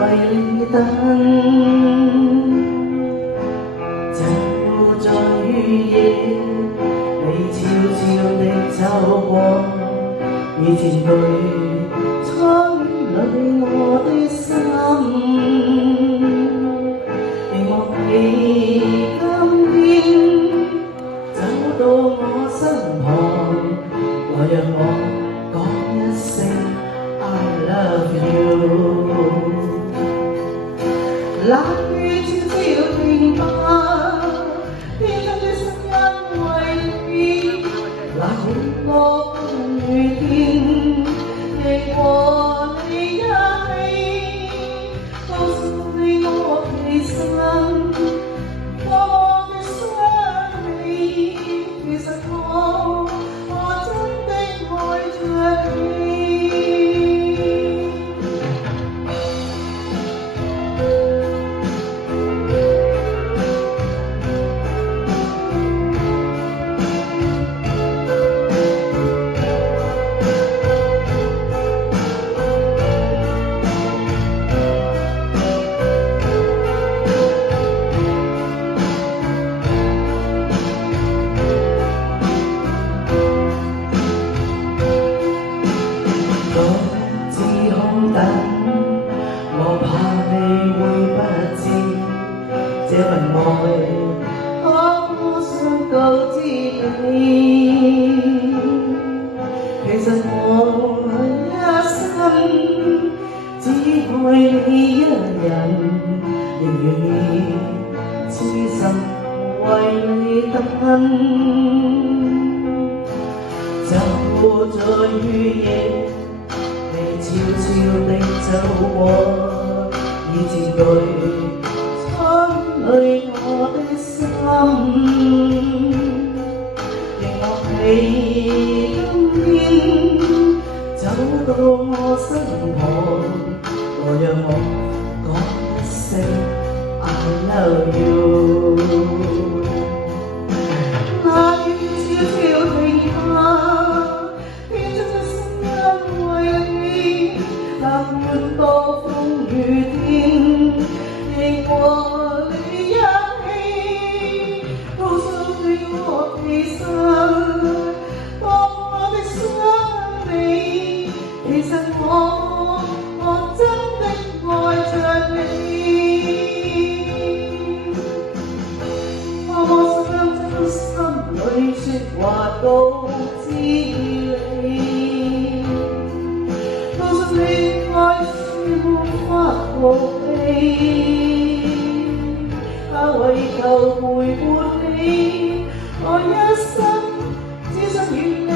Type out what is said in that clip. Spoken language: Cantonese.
为你等，就在雨夜，你悄悄地走過，以前淚沖裏我的心，令我你今天走到我身旁，來讓我講一聲 I love you。冷雨悄悄停吧，天空的聲音為你，那每個風雨天，亦和你一起，告訴你我其實多麼的想你，其實我真的愛着你。我怕你會不知，這份愛可想告知你。其實我一生只愛你一人，仍願意痴心為你等。就在雨夜，你悄悄地走過，以前淚沖裏我的心，令我喺今天走到我身旁，來讓我講一聲 I love you。那雨悄悄停吧，天中的聲音為你，那滿多風雨天，亦和你一起，告訴你我其實多麼的想你，其實我真的愛着你。我想將心裏說話告知你，告訴你愛是無法逃避，為求陪伴你，我一生只想與你。